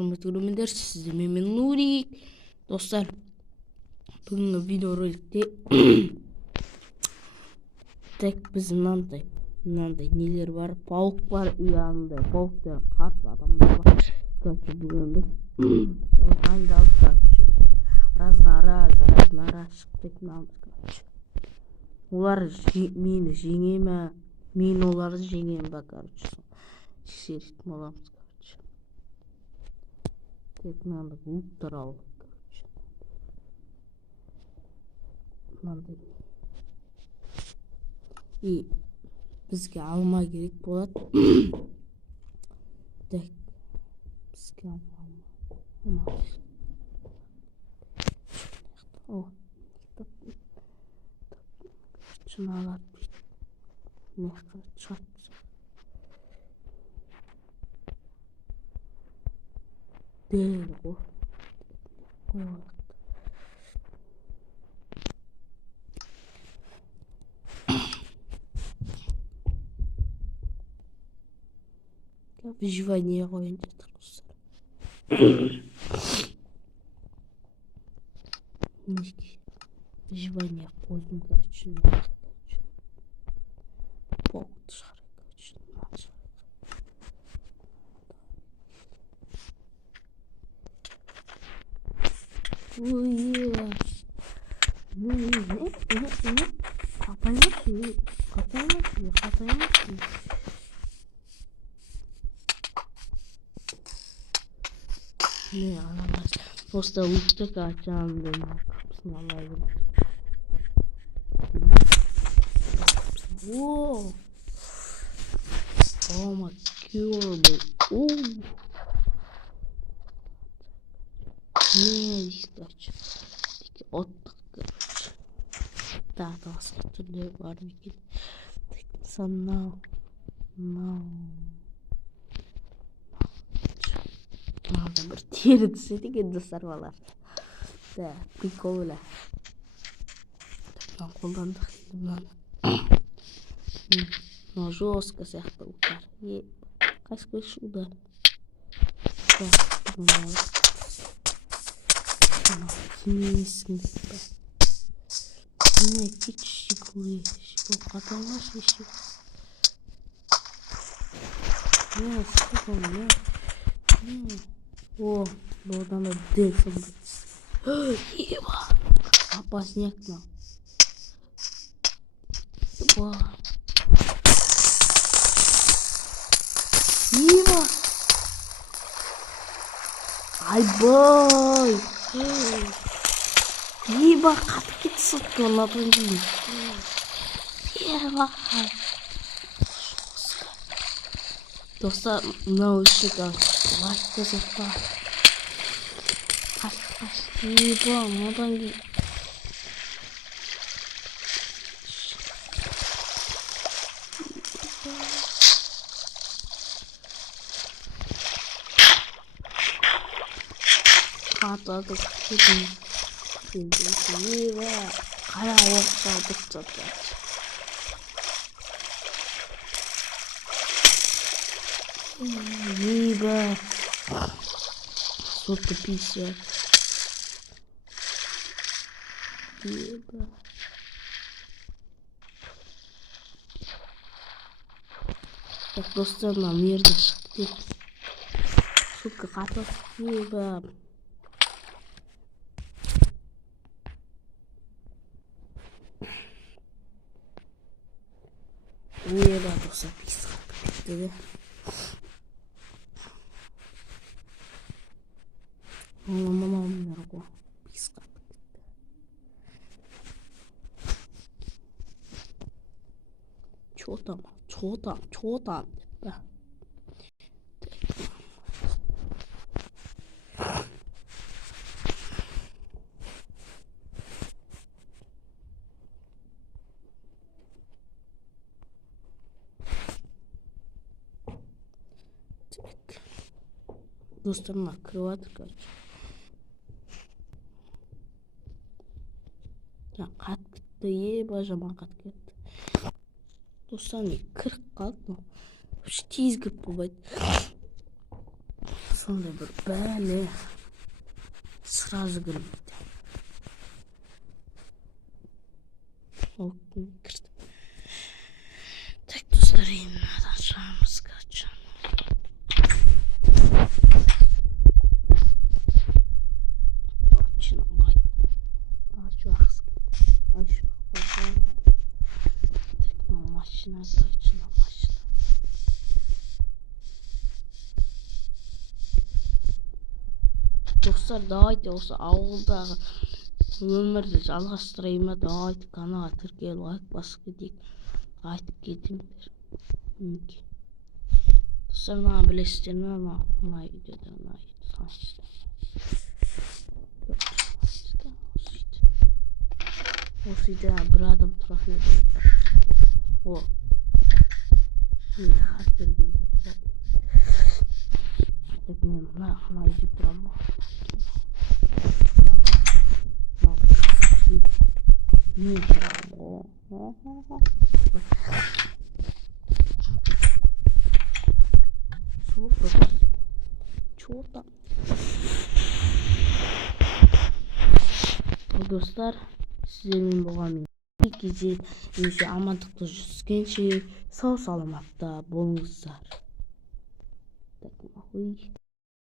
құрметті көрермендер, сіздермен мен Нурик. Достар, бүгінгі видеороликте тек біз мынандай нелер бар, паук бар, андай пауктар қарсы адамдар бар. Короче, бүгін біз дайындалып, короче, разнара шықтық намыз, короче. Олар мені жеңе ме, мен оларды жеңем ба, короче. Шерит боламыз, короче. Тек мынандай луктар алып, короче. Мынандай. И бізге алма керек болады. Так, бізге алма. О, шыналар не шығады. Дәл ғой. Выживание қойын жатыр достар. Выживание қойдым, короче. Паук шығар, короче. Қатаймас. Не, аламaz. Просто луктық açandı. Kapısını alayım. Whoa. Oh my god. Не, кстати. Отдых, короче. Да, басқа түрлері бар екен. Санал. Надо бір тері түседі екен достар балар. Да, приколы. Мынаны қолдандық. Мынау жестко сияқты удар. Қашқыш удар. Не, кит шиклы. Қаталмаш еші. Не, сколько не. О, одан да дел сонда. Еба. Опасняк мынау. Еба. Еба. Айбай. Еба, қатып кетті сотты олардың дейін. Еба. Достар, мынау үшін лайк жасапта. Қаш. Еба, мынадан кейін. Қатады күтін. Еба, қара оқ салдық. Еба. Сотты 50. Еба. Так, достар, мына мерді шықты. Сотка қатып. Еба. Еба, достар, 50 қатып кетті. Мамам нарго писка. Чё там? Да. Так. Достар, накрывать, короче. Қат кетті, еба, жаман қат кетті. Достар, не кіріп қалды. Тез кіріп болмайды. Сондай бір бәле сразу кірмейді. О, кірді. Так, достар, енді шығамыз қачан. Машина. Достар, давайте осы ауылдағы өмірді жалғастырайын ба? Давайте каналға тіркеліп лайк басып кетейік. Айтып кетіңдер. Мінекей. Достар, мына білесіздер ме? Мына видеода мына таныстар. Осы үйде бір адам тұратын еді. О. Мен хаттер кезді. Так, мен мына үйде тұрамын ба? Мен тұрамын. Супер. Чё там? Достар, сіздермен болған мен кезде амандықта жүзгенше сау саламатта болыңыздар. Так,